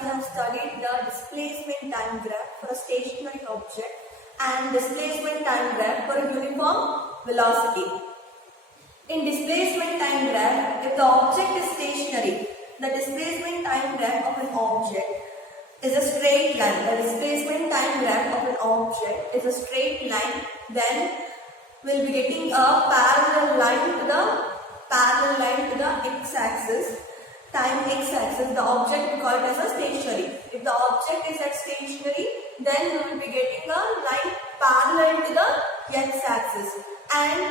we have studied the displacement time graph for a stationary object and displacement time graph for a uniform velocity. In displacement time graph, if the object is stationary, the displacement time graph of an object is a straight line. The displacement time graph of an object is a straight line. Then we'll be getting a parallel line to the x-axis. Time x-axis, the object we call it as a stationary. If the object is at stationary, then we will be getting a line parallel to the x-axis. And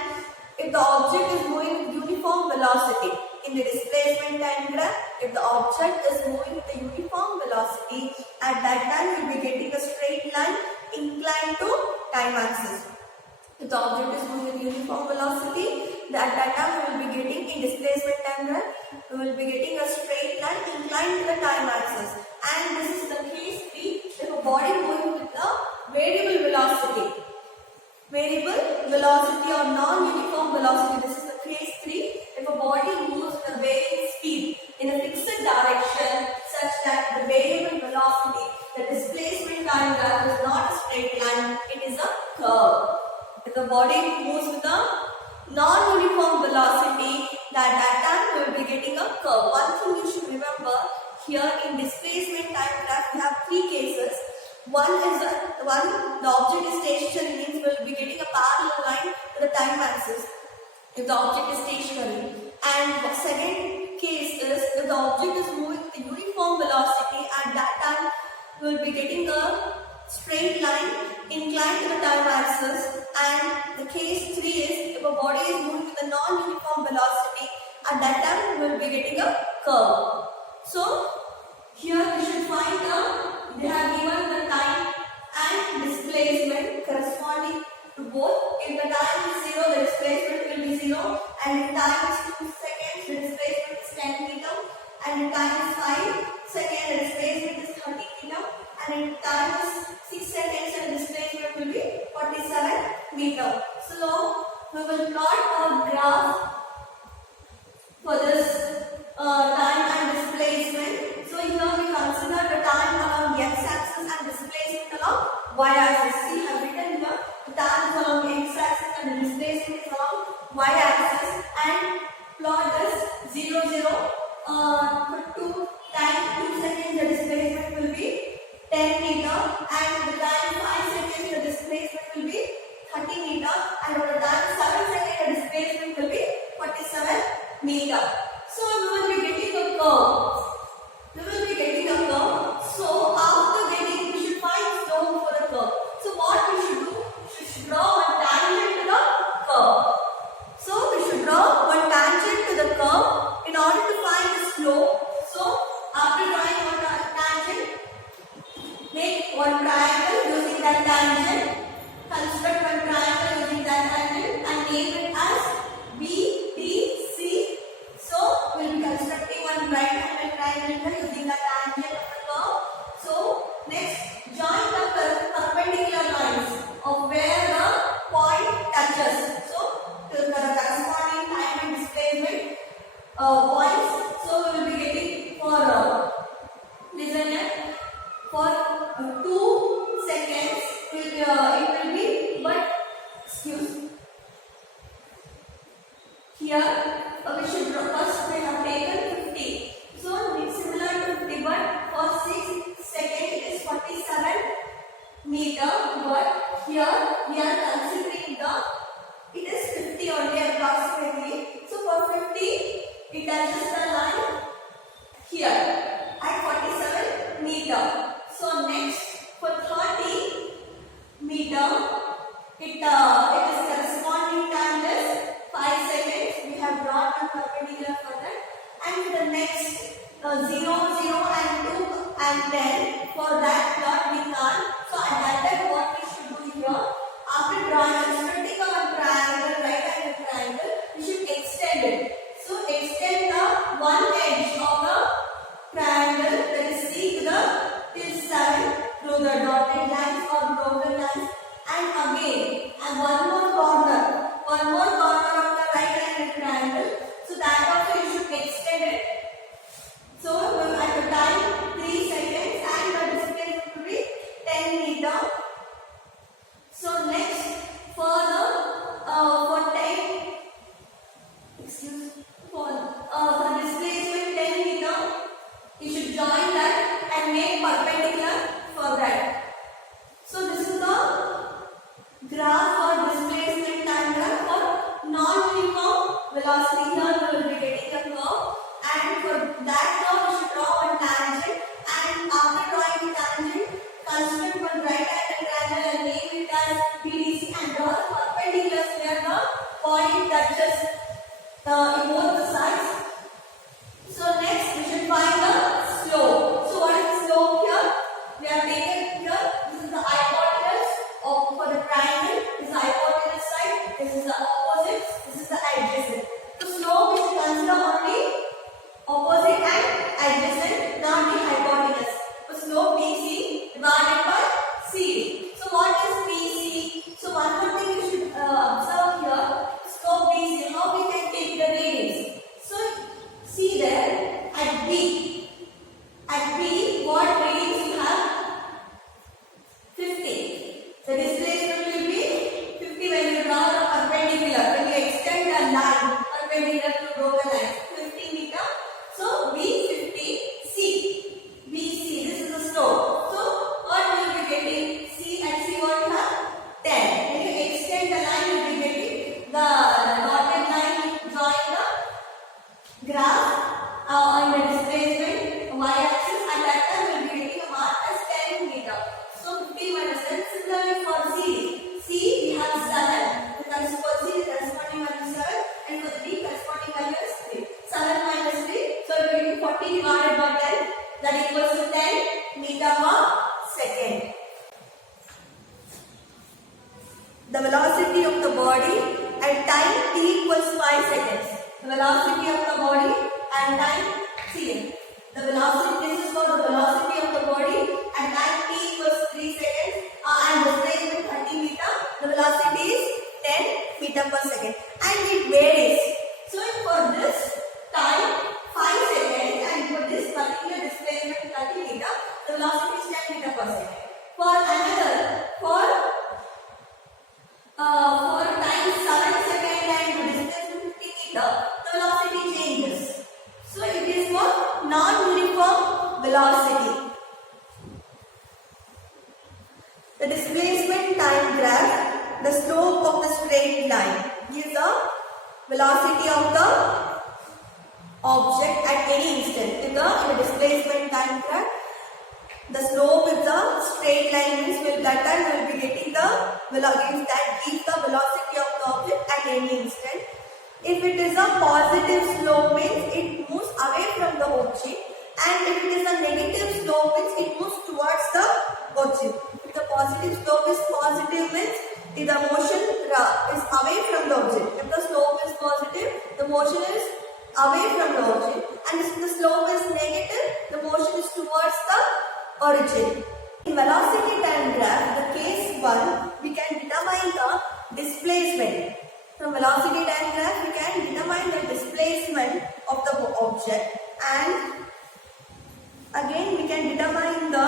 if the object is moving with uniform velocity, in the displacement time graph, if the object is moving with a uniform velocity, at that time we will be getting a straight line inclined to time axis. If the object is moving with uniform velocity, at that time we will be getting, in displacement time graph, we will be getting a straight line inclined to the time axis. And this is the case 3, if a body moving with a variable velocity or non-uniform velocity, this is the case 3, if a body moves with a varying speed in a fixed direction such that the variable velocity, the displacement time graph is not a straight line, it is a curve. If the body moves with a non-uniform velocity, at that time we will be getting a curve. One thing you should remember, here in displacement time graph we have 3 cases. One is the object is stationary, means we will be getting a parallel line to the time axis if the object is stationary. And the second case is if the object is moving with a uniform velocity, at that time we will be getting a straight line inclined to the time axis. And the case 3 is if a body is moving with a non-uniform velocity, at that time we will be getting a curve. So here we should find they have given the time and displacement corresponding to both. If the time is 0, the displacement will be 0, and if time is 2 seconds, the displacement is 10 meter, and if time is 5 seconds, the displacement is 30 meter, and if time is 6 seconds, the displacement will be 47 meter. So we will plot a graph for this time and displacement. So here we consider the time along the x-axis and displacement along y-axis. See, I have written here the time is along the x-axis and the displacement is along y-axis, and plot this 0, 0 for 2 seconds, the displacement will be 10 meter, and the time 5 seconds, the displacement will be 30 meter, and over the time 7 seconds, the displacement will be 47 meter. So we will be getting a curve. So after getting, we should find slope for the curve. So what we should do? We should draw a tangent to the curve. So we should draw one tangent to the curve in order to find the slope. So after drawing one tangent, make one triangle using that tangent. Construct one triangle using that tangent and name it as BDC. So we will be constructing one right-handed triangle using the tangent of the curve. So next, join the perpendicular lines of where the point touches. So to the corresponding time and displacement points. So we will be getting for listen here, for 2 seconds it will be, but excuse here we should first we have taken 50. So it's similar to 50, but for 6 seconds it is 47 meter. But here we are considering it is 50 only approximately. So for 50 it touches the line here at 47 meter. So next for 30 meter it is corresponding time is 5 seconds. We have drawn a perpendicular for that. And for the next 0, 0 and 2 and 10, for that plot we can't. So at that time what we should do here, after drawing constructing a triangle, right angle triangle, we should extend it. So extend the one edge of the triangle, that is C to the till 7 through the dotted lines or broken lines, and again and one more corner of the right angle triangle. So that also you should extend it. So at the time 3 seconds and make perpendicular for that. So this is the graph or displacement time graph for non-uniform velocity. Here we will be getting a curve, and for that curve we should draw one tangent, and after drawing the tangent, construct one right angle triangle and name it as BDC and draw the perpendiculars where the point touches in both the sides. So next we should find the slope. So what is the slope here? We have taken here, this is the hypotenuse for the triangle, this is the hypotenuse side, this is the opposite, this is the adjacent. So slope is consider only opposite and adjacent, not the hypotenuse. So slope BC divided by CD. So what is BC? So one more thing you should observe here, slope BC, how we can take the radius. So see there at B, what radius you have? 50. The displacement will be 50 when you draw the perpendicular, when you extend the line perpendicular to broken line, 50 meter. So B50, C, BC, this is the slope. So what will be getting? C and C what you have? 10. When you extend the line, you will be getting the dotted line drawing the graph on the displacement y-axis, and that time we will be getting a mark as 10 meter. So 50 minus 10. Similarly for CD, C we have 7. The corresponding value is 7, and for D corresponding value is 3. 7 minus 3, so we are getting 40 divided by 10, that equals to 10 meter per second. The velocity of the body at time t equals 5 seconds. The velocity of the body and time cm. The velocity, this is for the velocity of the body at time t equals 3 seconds and displacement 30 meter. The velocity is 10 meter per second and it varies. So for this time 5 seconds and for this particular displacement 30 meter, the velocity is 10 meter per second. For another, for time 7 seconds and displacement 50 meter, the velocity changes. So it is for non-uniform velocity. The displacement time graph, the slope of the straight line gives the velocity of the object at any instant. In the displacement time graph, the slope is the straight line, means that time we will be getting the velocity that gives the velocity of the object at any instant. If it is a positive slope, means it moves away from the object, and if it is a negative slope, means it moves towards the object. If the positive slope is positive, means the motion is away from the object. If the slope is positive, the motion is away from the object, and if the slope is negative, the motion is towards the origin. In velocity time graph, the case 1, we can determine the displacement. From velocity time graph, we can determine the displacement of the object, and again we can determine the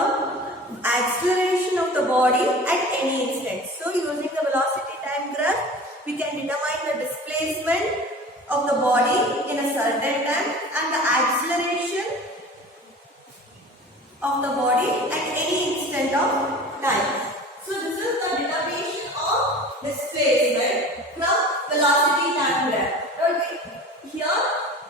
acceleration of the body at any instant. So using the velocity time graph, we can determine the displacement of the body in a certain time and the acceleration of the body at any instant of time. So this is the determination of displacement from velocity time graph. Okay. Here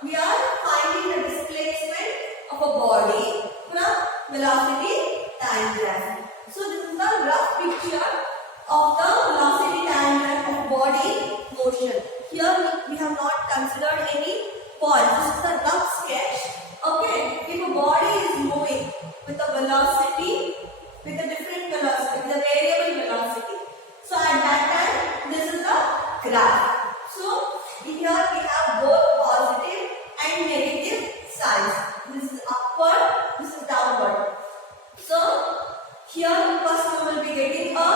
we are finding the displacement of a body from velocity time graph. So this is the rough picture of the velocity time graph of body motion. Here we have not considered any points. This is the rough sketch. Okay, if a body is moving with a velocity, with a different velocity, with a variable velocity. So at that time, this is the graph. So here we have both positive and negative sides. This is upward, this is downward. So here first we will be getting a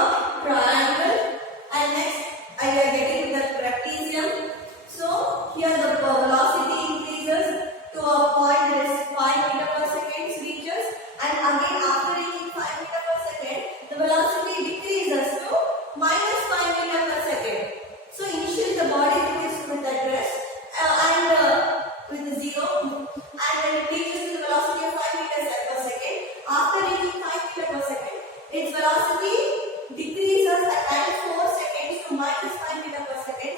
triangle, and next I am getting the trapezium. So here the velocity increases to a point that is 5 meter per second reaches, and again after reaching 5 meter per second, the velocity decreases to minus 5 meter per second. So initially the body begins with that rest and with 0, and when it reaches the velocity of 5 meters per second, after reaching 5 meter per second, its velocity decreases at 4 seconds to minus 5 meter per second,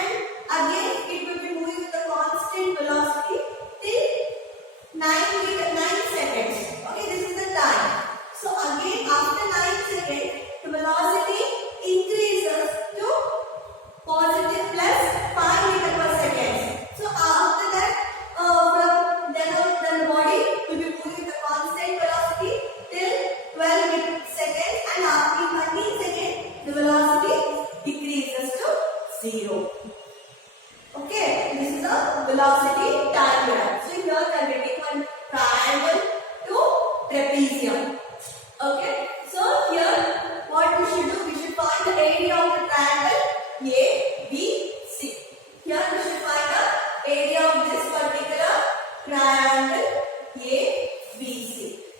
and again it will be moving with a constant velocity till 9 seconds. Okay, this is the time. So again after 9 seconds, the velocity increases to positive plus 5 meter per second. So after that, then the body will be moving with a constant velocity till 12 seconds, and after 13 seconds, the velocity decreases to 0. Okay, this is a velocity time graph. So here we are getting one triangle to trapezium. Okay, so here what we should do? We should find the area of the triangle ABC. Here we should find the area of this particular triangle ABC.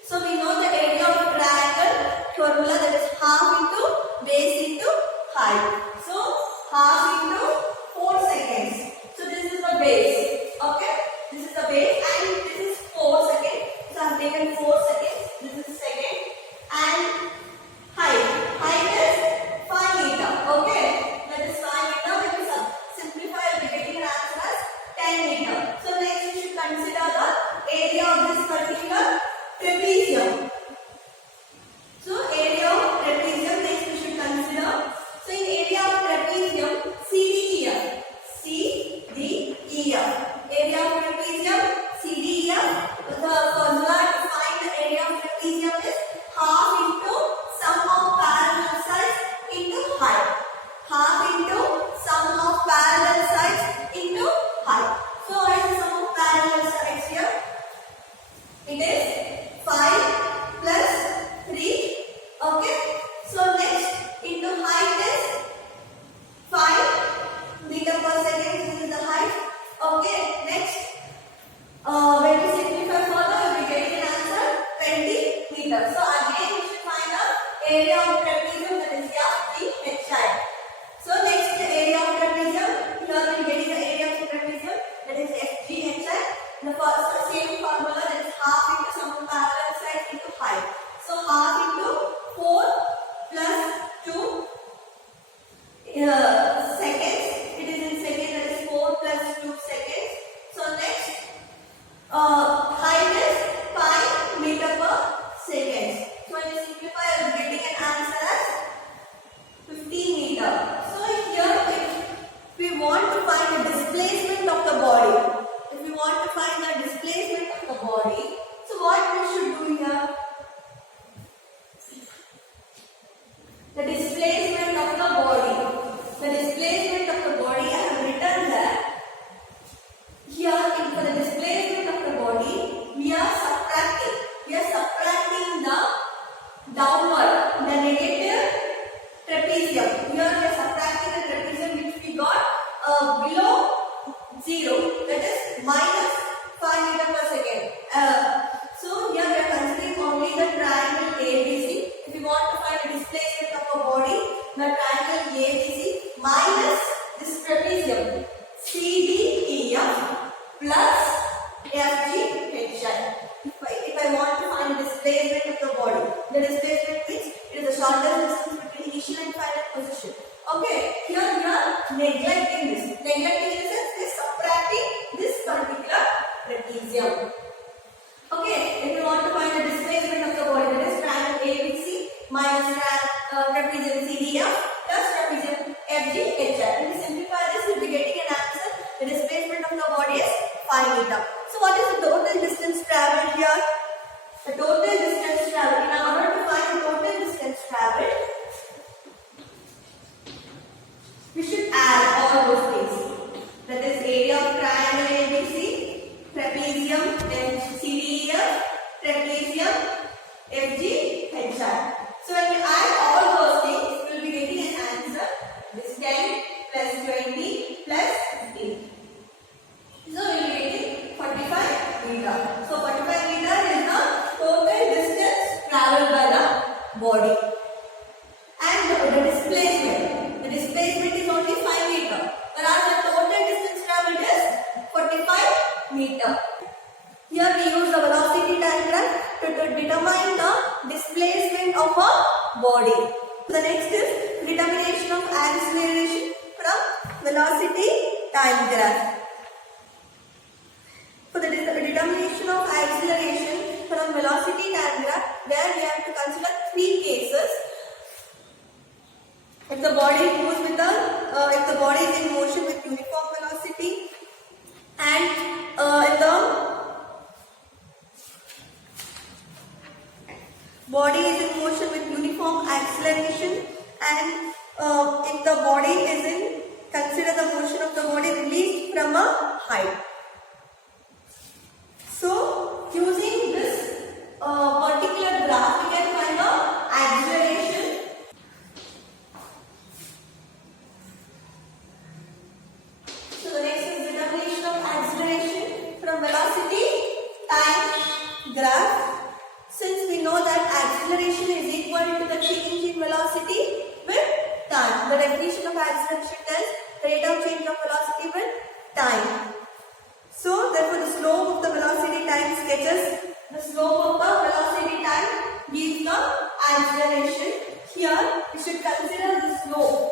So we know the area of the triangle formula, that is half into base into height. So half into 4 seconds. So this is the base. Okay, this is the base and this is 4 seconds. So I have taken 4 seconds. This is second. And height is 5 meter. Okay, that is 5 meter. When we simplify, we are getting an answer as 10 meter. So next we should consider the area of this particular trapezium. So area of trapezium, next we should consider. So in area of trapezium, CDEF. CDEF. Area of trapezium, CDEF. The formula to find the area of trapezium is half into sum of parallel sides into height. Half into sum of parallel sides into height. So what is the sum of parallel sides here? It is 5 plus 3. Okay. So next into height is 5 meter per second. This is the height. Okay. Next, when we simplify further, we will be getting an answer 20 meters. So again, we should find the area of trapezium, that is FGHI. So next, the area of trapezium. Here we are getting the area of trapezium, that is FGHI. The first same formula, that is half into sum of parallel sides into height. So half into 4 plus 2 seconds. It is in seconds, that is 4 plus 2 seconds. So next, height is 5 meter per second. So when you simplify, you are getting an answer as 15 meter. So here, if we want to find the displacement of the body, so what we should do here? The displacement of the body. The displacement of the body, I have written that here for the displacement of the body, we are subtracting the downward, the negative trapezium. Here we are subtracting the trapezium which we got below 0, that is minus 5 meter per second. So here we are considering only the triangle ABC. If you want to find the displacement of a body, the triangle ABC minus this trapezium CDEF plus FGHI. If I want to find the displacement of the body, the displacement means it is the shortest distance between initial and final position. Okay, here we are neglecting this. Neglecting in the sense is subtracting this particular trapezium. Okay, if you want to find the displacement of the body, that is triangle ABC minus trapezium CDF plus trapezium FGHI. When we simplify this, we will be getting an answer. The displacement of the body is 5 meter. So what is the total distance traveled here? The total distance traveled. In order to find the total distance traveled, we should add all those things. That is area of triangle ABC, trapezium, CDEF, trapezium, FGHI. So when we add all those things, we will be getting an answer. This 10 plus 20 plus 15. So we will be getting 45 meter. So 45 meter is the total distance traveled by the body. And the displacement. The displacement is only 5 meter. Whereas the total distance traveled is 45 meter. Here we use the velocity diagram to determine the displacement of a body. The next is determination of acceleration from velocity time graph. For the determination of acceleration from velocity time graph, there we have to consider three cases. If the body moves with if the body is in motion with uniform velocity, and if the body is in motion with uniform acceleration, and if the body is in, consider the motion of the body released from a height. So, using this particular graph, we can find the acceleration. So, the next is determination of acceleration from velocity time graph. Since we know that acceleration is equal to the change in velocity with time. The definition of acceleration is the rate of change of velocity with time. So, therefore, the slope of the velocity time sketches the slope of the velocity time gives the acceleration. Here, we should consider the slope.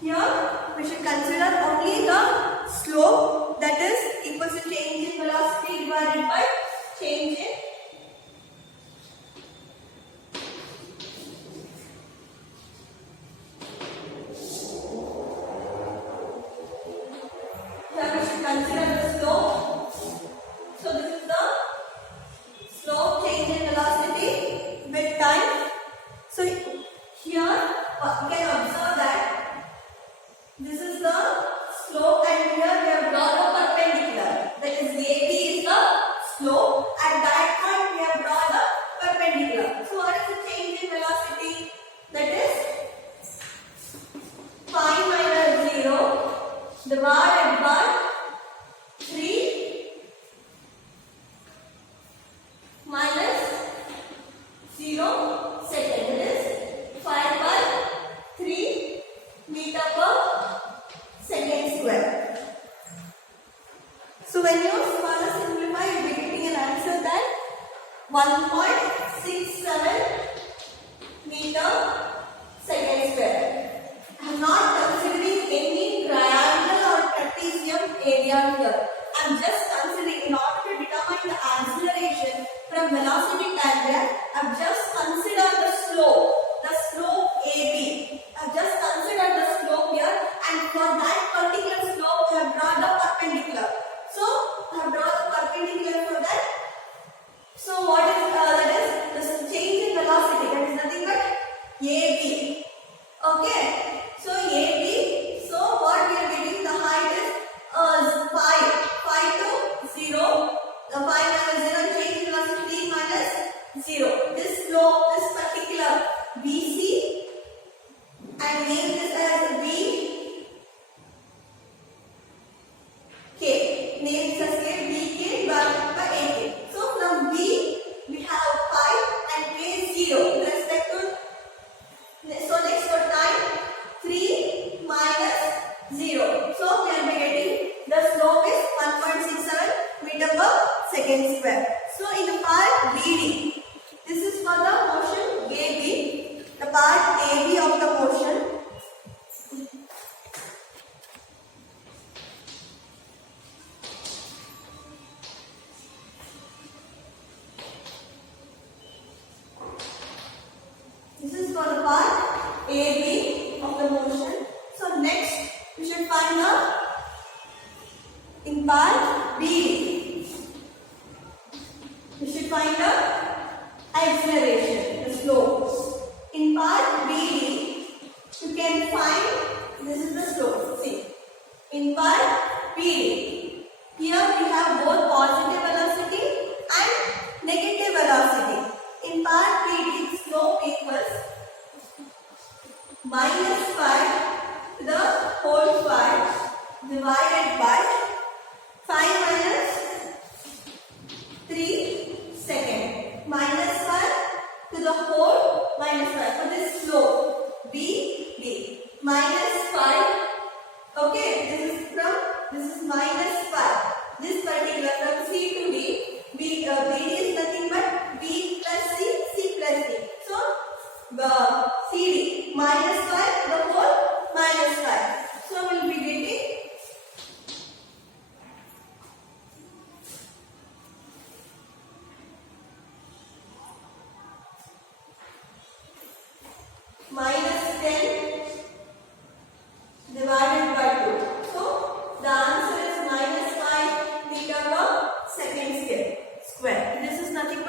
Here, we should consider only the slope, that is equal to change in velocity divided by change in consider the slope. So this is the slope change in velocity with time. So here we can observe that this is the slope, and here we have drawn a perpendicular. That is AB is the slope, at that point we have drawn a perpendicular. So what is the change in velocity? That is 5 minus 0 divided by 3 minus 0 second, is 5 by 3 meter per second square. So when you further simplify, you will be getting an answer that 1.67 meter second square. I am not considering any triangle or trapezium area here. I am just considering, in order to determine the acceleration from velocity time graph, I have just considered the slope AB. I have just considered the slope here, and for that particular slope, I have drawn the perpendicular. So, I have drawn the perpendicular for that. So, what is that is the change in velocity, that is nothing but AB. Okay. So, AB. So, what we are getting, the height is 5 to 0. The 5 minus 0, change in velocity minus 0. This slope, this particular BC, and name this as B K. Name this as BK divided by AK. So from B we have 5 and K 0 with respect to. So next for time, 3 minus 0. So we are getting the slope is 1.67 meter per second square. So in the part BD, this is for the motion AB, the part AB of the motion. This is for the part AB of the motion. So next we should find the in part B. We should find the acceleration, the slope. In part B, you can find this is the slope. See, in part B, here we have both positive velocity and negative velocity. In part B, the slope equals minus 5 to the whole 5 divided by 5 minus 3 second, minus 1 to the whole minus 5 for this slope B minus 5. Okay, this is minus 5. This particular from C to D,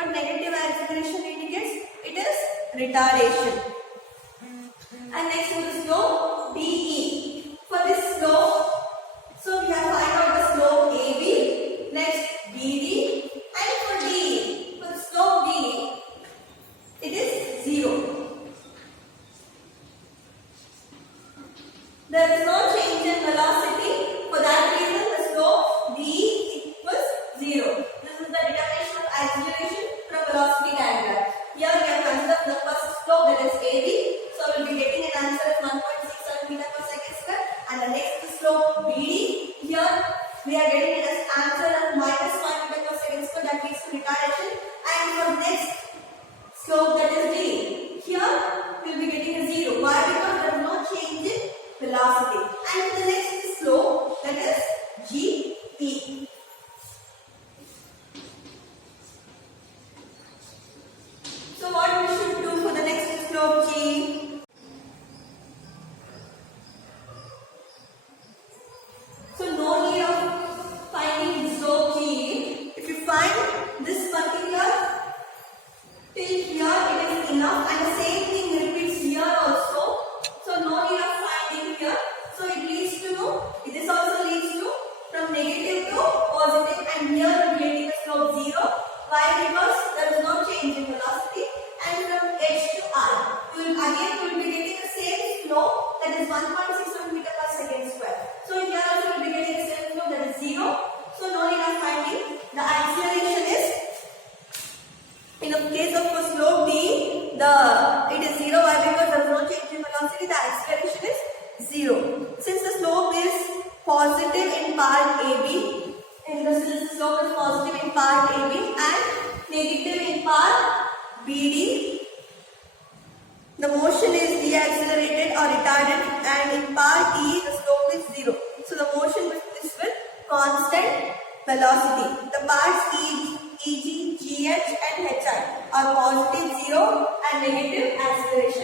what negative acceleration indicates? It is retardation. And next is the slope DE. For this slope, so we have to find out the slope AB, next BD, and for DE, for the slope DE, it is 0. There is no change in velocity. For that reason, the slope DE equals 0. This is the determination of acceleration from velocity diagram. Here we have considered the first slope, that is AB. So we will be getting an answer as 1.67 meter per second square. And the next slope BD. Here we are getting it as answer as minus 1 meter per second square, that leads to retardation. And for next slope, that is D. Here we will be getting a 0. Why? Because there is no change in velocity. And the next slope, that is GE. So what we should do for the next slope G? So no need of finding the slope G. If you find this particular till here, it is enough, and the same thing repeats here also. So no need of finding here. So it leads to, this also leads to from negative to positive, and here we are getting the slope 0. Why? Because there is no change in velocity. And from H to R, we will be getting the same slope, that is 1.67 meter per second square. So here also we will be getting the same slope, that is 0. So no need of finding. The acceleration is, in the case of the slope D, it is 0. Why? Because there is no change in velocity. The acceleration is 0. Since the slope is positive in part AB, since the slope is positive in part AB and negative in part BD, the motion is deaccelerated or retarded, and in part E the slope is 0. So the motion is with constant velocity. The parts EG, GH and HI are positive 0 and negative acceleration.